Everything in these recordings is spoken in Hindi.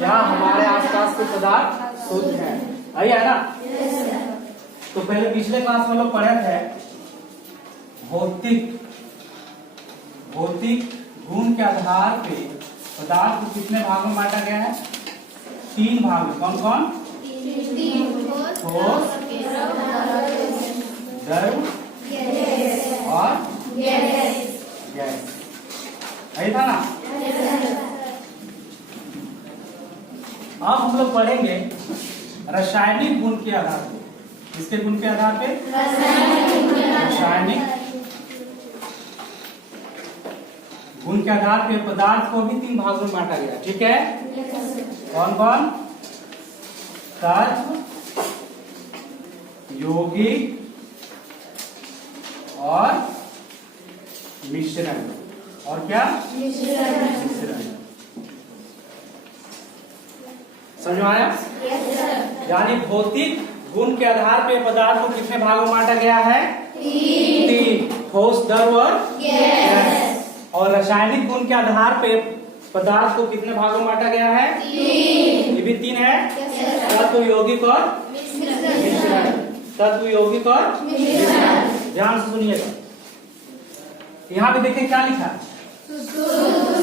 क्या हमारे आसपास के पदार्थ शुद्ध है? आई है ना? तो पहले पिछले क्लास में लोग पढ़े थे भौतिक गुण के आधार पे पदार्थ को कितने भागों में बांटा गया है? 3 भाग में। कौन कौन? ठोस, द्रव और गैस। सही था ना? अब हम लोग पढ़ेंगे रासायनिक गुण के आधार पे। किसके गुण के आधार पे? रासायनिक गुण के आधार पे पदार्थ को भी 3 भागों में बांटा गया। ठीक है? कौन कौन? तत्व, यौगिक और मिश्रण। और क्या? मिश्रण। समझ में आया? यानी भौतिक गुण के आधार पे पदार्थ को कितने भागों में बांटा गया है? 3। ठोस, द्रव और गैस। और रासायनिक गुण के आधार पे पदार्थ को कितने भागों में बांटा गया है? 3। ये भी 3 है। तत्व, यौगिक और मिश्रण। तत्व, यौगिक और मिश्रण। ध्यान से सुनिएगा। यहाँ पे देखिए क्या लिखा है?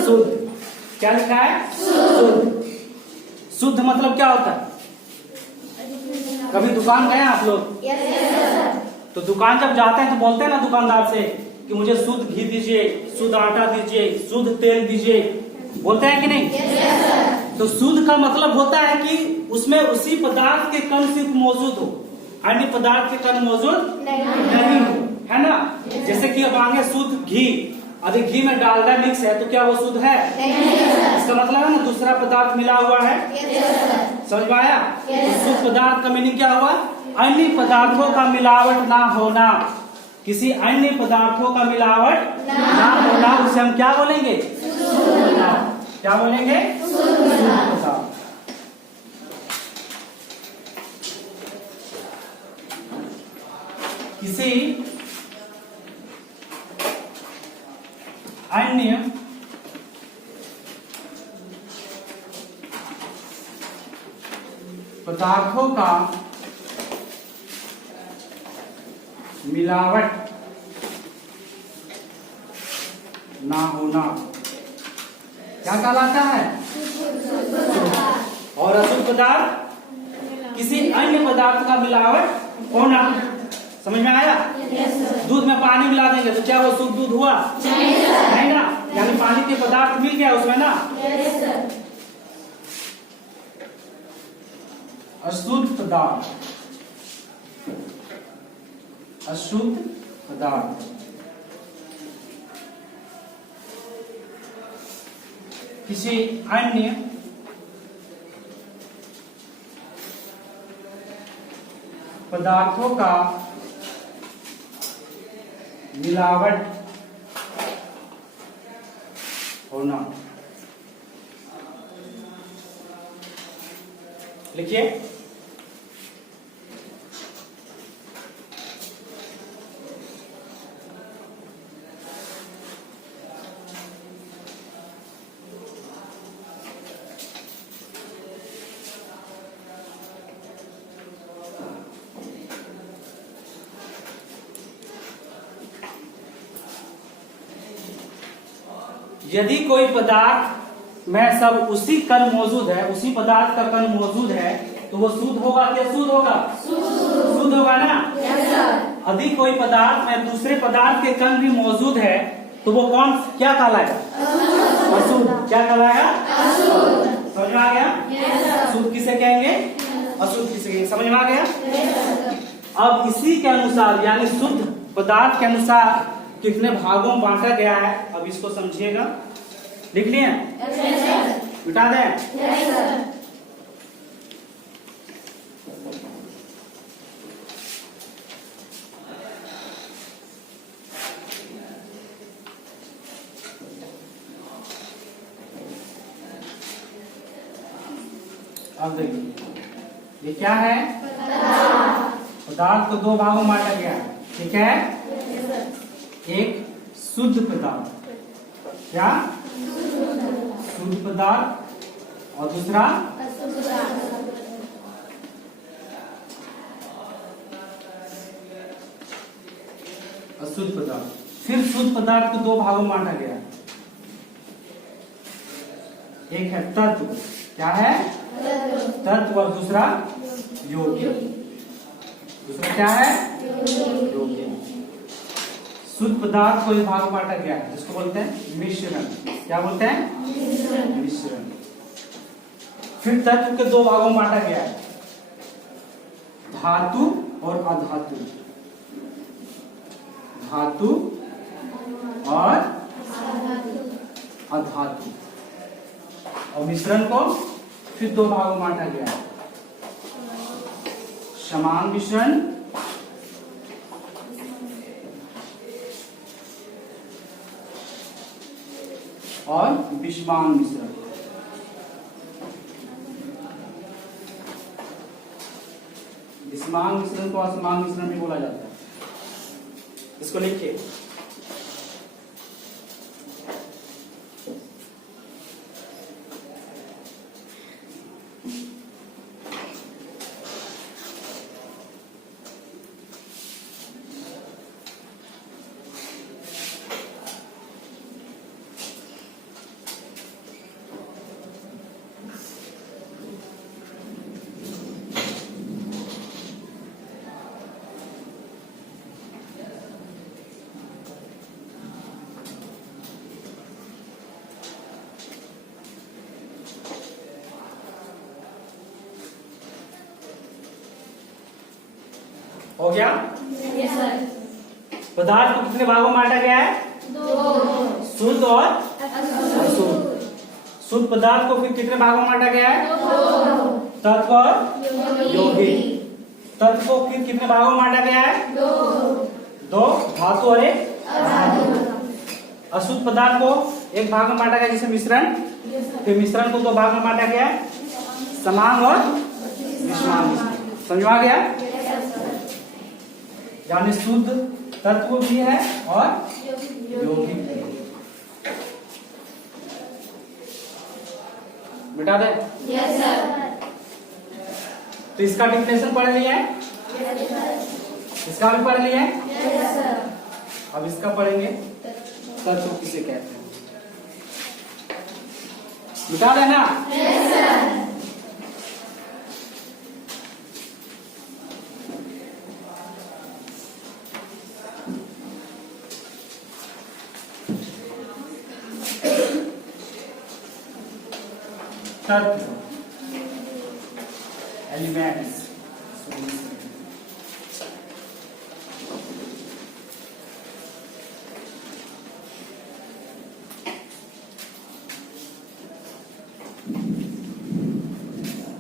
शुद्ध। क्या लिखा है? शुद्ध। शुद्ध मतलब क्या होता है? कभी दुकान गए आप लोग? तो दुकान जब जाते हैं तो बोलते हैं ना दुकानदार से कि मुझे शुद्ध घी दीजिए, शुद्ध आटा दीजिए, शुद्ध तेल दीजिए। बोलते हैं कि नहीं? तो शुद्ध का मतलब होता है कि उसमें उसी पदार्थ के कण सिर्फ मौजूद हो, अन्य पदार्थ के कण मौजूद नहीं हो, है ना? जैसे कि अब आगे शुद्ध घी, अभी घी में डालडा मिक्स है तो क्या वो शुद्ध है? इसका मतलब है ना दूसरा पदार्थ मिला हुआ है। समझ में आया? तो शुद्ध पदार्थ का मीनिंग क्या हुआ? अन्य पदार्थों का मिलावट ना होना। किसी अन्य पदार्थों का मिलावट ना होना, उसे हम क्या बोलेंगे? क्या बोलेंगे? शुद्ध पदार्थ। किसी अन्य पदार्थों का मिलावट ना होना क्या कहलाता है? और अशुद्ध पदार्थ किसी अन्य पदार्थ का मिलावट होना। समझ में आया? दूध में पानी मिला देंगे तो क्या वो शुद्ध दूध हुआ? नहीं ना। यानी पानी के पदार्थ मिल गया उसमें ना। अशुद्ध पदार्थ, अशुद्ध पदार्थ किसी अन्य पदार्थों का मिलावट होना। लिखिए। यदि कोई पदार्थ में सब उसी कण मौजूद है, उसी पदार्थ का कण मौजूद है तो वो शुद्ध होगा क्या? शुद्ध होगा। शुद्ध होगा ना? यदि कोई पदार्थ में दूसरे पदार्थ के कण भी मौजूद है तो वो कौन क्या कहलाएगा? अशुद्ध। क्या कहलाएगा? समझ में आ गया? शुद्ध किसे कहेंगे? अशुद्ध किसे कहेंगे? समझ में आ गया? अब इसी के अनुसार यानी शुद्ध पदार्थ के अनुसार कितने भागों में बांटा गया है, अब इसको समझिएगा। लिख लिए? मिटा दें? अब देखिए ये क्या है? पदार्थ को 2 भागों में बांटा गया है। ठीक है? एक शुद्ध पदार्थ, क्या? शुद्ध पदार्थ और दूसरा अशुद्ध पदार्थ। फिर शुद्ध पदार्थ को दो भागों में बांटा गया। एक है तत्व, क्या है तत्व, और दूसरा योग्य। दूसरा क्या है योग्य। शुद्ध पदार्थ को इस भाग में बांटा गया है जिसको बोलते हैं मिश्रण। क्या बोलते हैं मिश्रण। फिर तत्व के दो भागों में बांटा गया है, धातु और अधातु। धातु और अधातु। और मिश्रण को फिर दो भागों में बांटा गया है, समान मिश्रण और विषमान मिश्रण। विषमान मिश्रण को असमान मिश्रण भी बोला जाता है। इसको लिखिए। हो गया? Yes sir. पदार्थ को कितने भागों में बांटा गया है? दो। शुद्ध और अशुद्ध। शुद्ध पदार्थ को फिर कितने भागों में बांटा गया है? दो। तत्व और यौगिक। तत्व को फिर कितने भागों में बांटा गया है? दो। दो, धातु और एक अधातु। अशुद्ध पदार्थ को एक भाग में बांटा गया जिसे मिश्रण। फिर मिश्रण को दो भाग में बांटा गया है, समान और विषमान मिश्रण। समझ में आ गया? यानी शुद्ध तत्व भी है और यौगिक भी है। मिटा दे? Yes sir. तो इसका डिफिनेशन पढ़ लिया है, इसका भी पढ़ लिया है। Yes sir. अब इसका पढ़ेंगे, तत्व किसे कहते हैं। मिटा देना? Yes sir. तत्व एलिमेंट्स।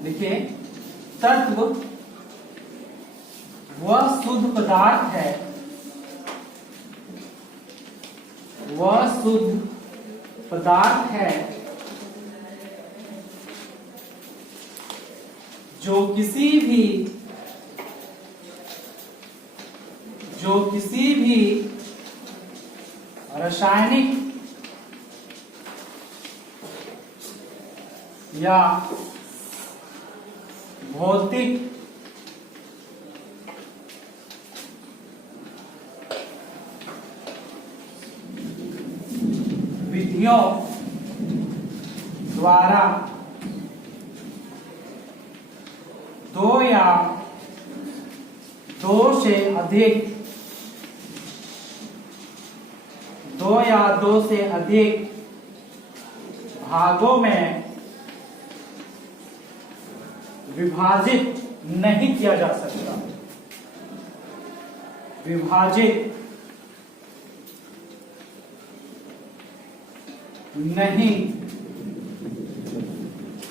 देखिए, तत्व वह शुद्ध पदार्थ है, वह शुद्ध पदार्थ है जो किसी भी रासायनिक या भौतिक विधियों द्वारा दो या दो से अधिक भागों में विभाजित नहीं किया जा सकता। विभाजित नहीं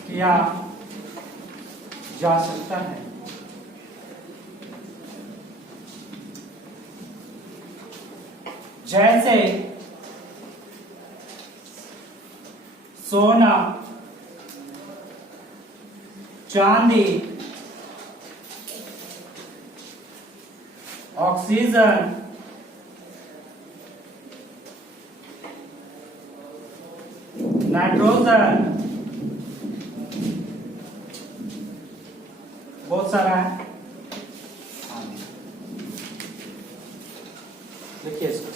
किया जा सकता है। जैसे सोना, चांदी, ऑक्सीजन, नाइट्रोजन, बहुत सारा है। लिखिए इसको।